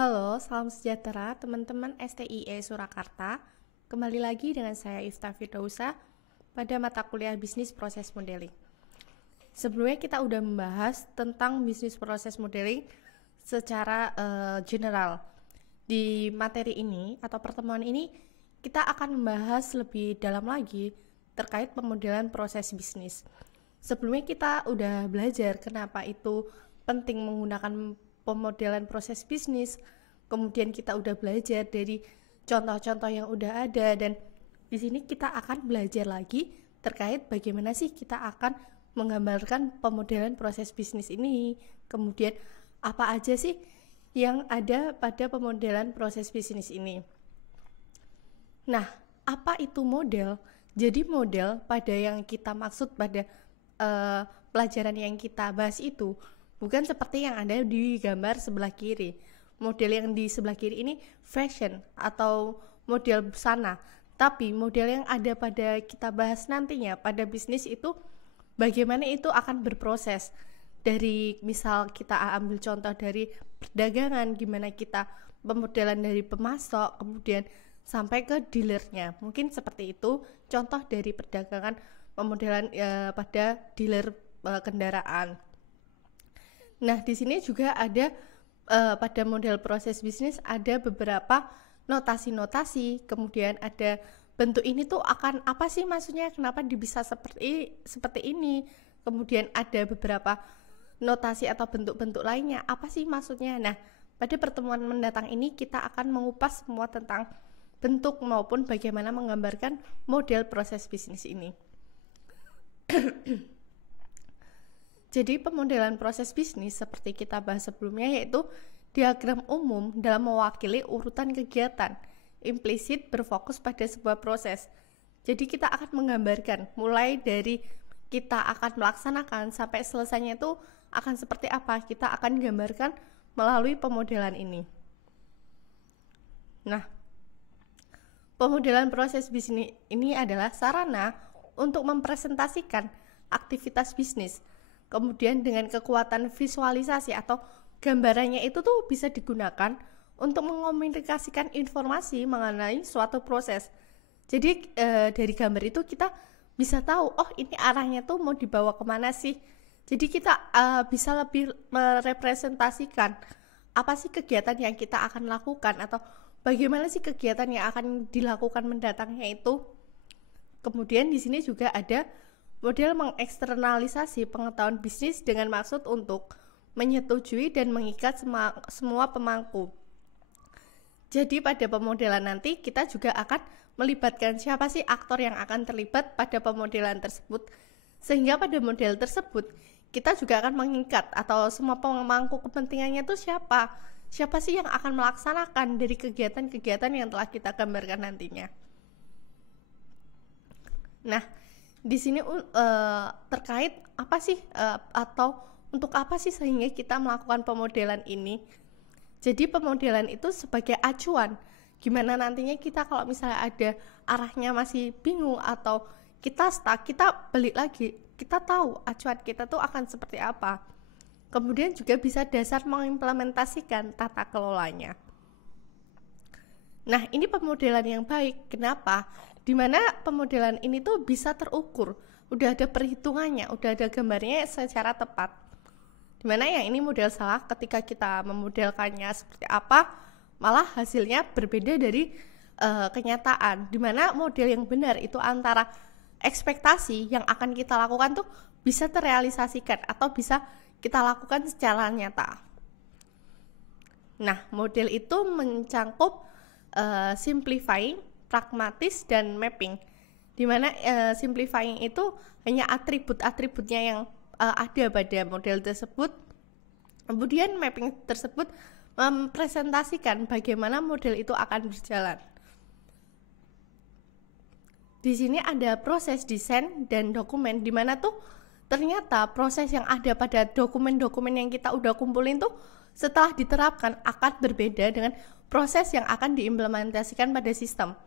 Halo, salam sejahtera teman-teman STIE Surakarta. Kembali lagi dengan saya Ifta Firdausa pada mata kuliah Bisnis Proses Modeling. Sebelumnya kita udah membahas tentang Bisnis Proses Modeling secara general. Di materi ini atau pertemuan ini kita akan membahas lebih dalam lagi terkait pemodelan proses bisnis. Sebelumnya kita udah belajar kenapa itu penting menggunakan pemodelan proses bisnis, kemudian kita udah belajar dari contoh-contoh yang udah ada, dan di sini kita akan belajar lagi terkait bagaimana sih kita akan menggambarkan pemodelan proses bisnis ini, kemudian apa aja sih yang ada pada pemodelan proses bisnis ini. Nah, apa itu model? Jadi model pada yang kita maksud pada pelajaran yang kita bahas itu bukan seperti yang ada di gambar sebelah kiri. Model yang di sebelah kiri ini fashion atau model busana. Tapi model yang ada pada kita bahas nantinya pada bisnis itu bagaimana itu akan berproses. Dari misal kita ambil contoh dari perdagangan, gimana kita pemodelan dari pemasok, kemudian sampai ke dealernya. Mungkin seperti itu contoh dari perdagangan pemodelan pada dealer kendaraan. Nah, di sini juga ada pada model proses bisnis ada beberapa notasi-notasi, kemudian ada bentuk ini tuh akan apa sih maksudnya, kenapa bisa seperti ini, kemudian ada beberapa notasi atau bentuk-bentuk lainnya, apa sih maksudnya. Nah, pada pertemuan mendatang ini kita akan mengupas semua tentang bentuk maupun bagaimana menggambarkan model proses bisnis ini. Jadi pemodelan proses bisnis seperti kita bahas sebelumnya yaitu diagram umum dalam mewakili urutan kegiatan, implisit berfokus pada sebuah proses. Jadi kita akan menggambarkan mulai dari kita akan melaksanakan sampai selesainya itu akan seperti apa, kita akan gambarkan melalui pemodelan ini. Nah, pemodelan proses bisnis ini adalah sarana untuk mempresentasikan aktivitas bisnis. Kemudian dengan kekuatan visualisasi atau gambarannya itu tuh bisa digunakan untuk mengomunikasikan informasi mengenai suatu proses. Jadi dari gambar itu kita bisa tahu, oh ini arahnya tuh mau dibawa kemana sih. Jadi kita bisa lebih merepresentasikan apa sih kegiatan yang kita akan lakukan atau bagaimana sih kegiatan yang akan dilakukan mendatangnya itu. Kemudian di sini juga ada model mengeksternalisasi pengetahuan bisnis dengan maksud untuk menyetujui dan mengikat semua pemangku. Jadi pada pemodelan nanti kita juga akan melibatkan siapa sih aktor yang akan terlibat pada pemodelan tersebut, sehingga pada model tersebut kita juga akan mengikat atau semua pemangku kepentingannya itu siapa sih yang akan melaksanakan dari kegiatan-kegiatan yang telah kita gambarkan nantinya. Nah, di sini terkait apa sih atau untuk apa sih sehingga kita melakukan pemodelan ini. Jadi pemodelan itu sebagai acuan gimana nantinya kita kalau misalnya ada arahnya masih bingung atau kita stuck, kita balik lagi, kita tahu acuan kita tuh akan seperti apa. Kemudian juga bisa dasar mengimplementasikan tata kelolanya. Nah, ini pemodelan yang baik. Kenapa? Dimana pemodelan ini tuh bisa terukur, udah ada perhitungannya, udah ada gambarnya secara tepat. Dimana yang ini model salah ketika kita memodelkannya seperti apa, malah hasilnya berbeda dari kenyataan. Dimana model yang benar itu antara ekspektasi yang akan kita lakukan tuh bisa terrealisasikan atau bisa kita lakukan secara nyata. Nah, model itu mencangkup simplifying, pragmatis, dan mapping. Dimana simplifying itu hanya atribut-atributnya yang ada pada model tersebut. Kemudian mapping tersebut mempresentasikan bagaimana model itu akan berjalan. Di sini ada proses desain dan dokumen, dimana tuh ternyata proses yang ada pada dokumen-dokumen yang kita udah kumpulin tuh setelah diterapkan akan berbeda dengan proses yang akan diimplementasikan pada sistem.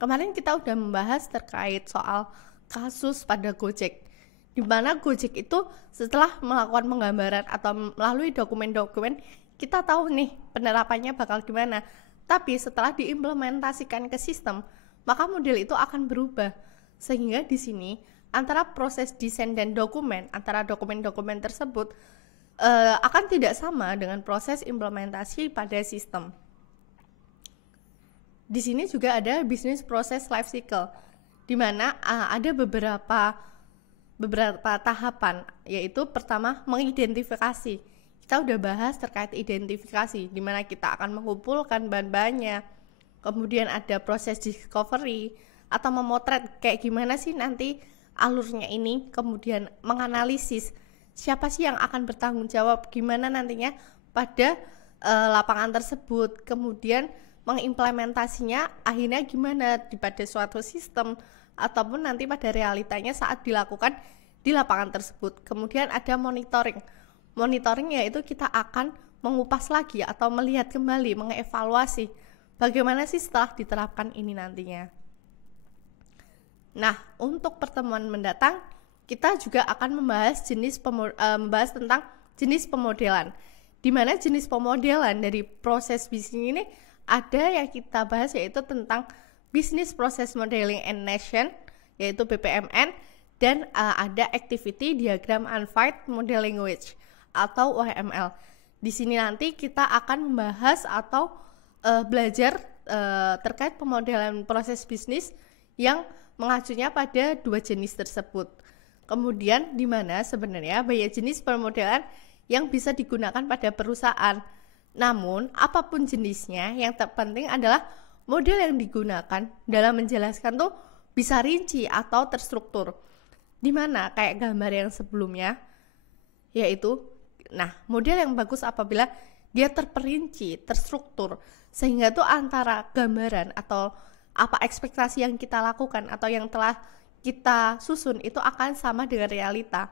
Kemarin kita udah membahas terkait soal kasus pada Gojek, di mana Gojek itu setelah melakukan penggambaran atau melalui dokumen-dokumen kita tahu nih penerapannya bakal gimana. Tapi setelah diimplementasikan ke sistem, maka model itu akan berubah. Sehingga di sini antara proses desain dan dokumen, antara dokumen-dokumen tersebut akan tidak sama dengan proses implementasi pada sistem. Di sini juga ada business process life cycle, di mana ada beberapa tahapan, yaitu pertama mengidentifikasi. Kita udah bahas terkait identifikasi, di mana kita akan mengumpulkan bahan-bahannya. Kemudian ada proses discovery atau memotret kayak gimana sih nanti alurnya ini. Kemudian menganalisis siapa sih yang akan bertanggung jawab gimana nantinya pada lapangan tersebut. Kemudian mengimplementasinya akhirnya gimana pada suatu sistem ataupun nanti pada realitanya saat dilakukan di lapangan tersebut. Kemudian ada monitoring. Monitoring yaitu kita akan mengupas lagi atau melihat kembali, mengevaluasi bagaimana sih setelah diterapkan ini nantinya. Nah, untuk pertemuan mendatang kita juga akan membahas tentang jenis pemodelan. Di mana jenis pemodelan dari proses bisnis ini ada yang kita bahas yaitu tentang Business Process Modeling and Nation, yaitu BPMN, dan ada Activity Diagram Unified Model Language atau OML. Di sini nanti kita akan membahas atau belajar terkait pemodelan proses bisnis yang mengacunya pada dua jenis tersebut. Kemudian di mana sebenarnya banyak jenis pemodelan yang bisa digunakan pada perusahaan. Namun apapun jenisnya, yang terpenting adalah model yang digunakan dalam menjelaskan tuh bisa rinci atau terstruktur. Di mana kayak gambar yang sebelumnya, yaitu model yang bagus apabila dia terperinci, terstruktur, sehingga tuh antara gambaran atau apa ekspektasi yang kita lakukan atau yang telah kita susun itu akan sama dengan realita,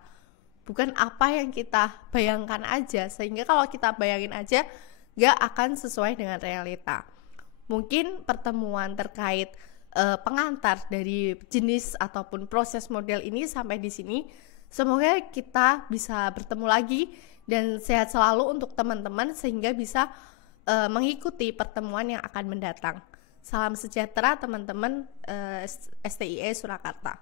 bukan apa yang kita bayangkan aja. Sehingga kalau kita bayangin aja gak akan sesuai dengan realita. Mungkin pertemuan terkait pengantar dari jenis ataupun proses model ini sampai di sini. Semoga kita bisa bertemu lagi dan sehat selalu untuk teman-teman sehingga bisa mengikuti pertemuan yang akan mendatang. Salam sejahtera teman-teman STIE Surakarta.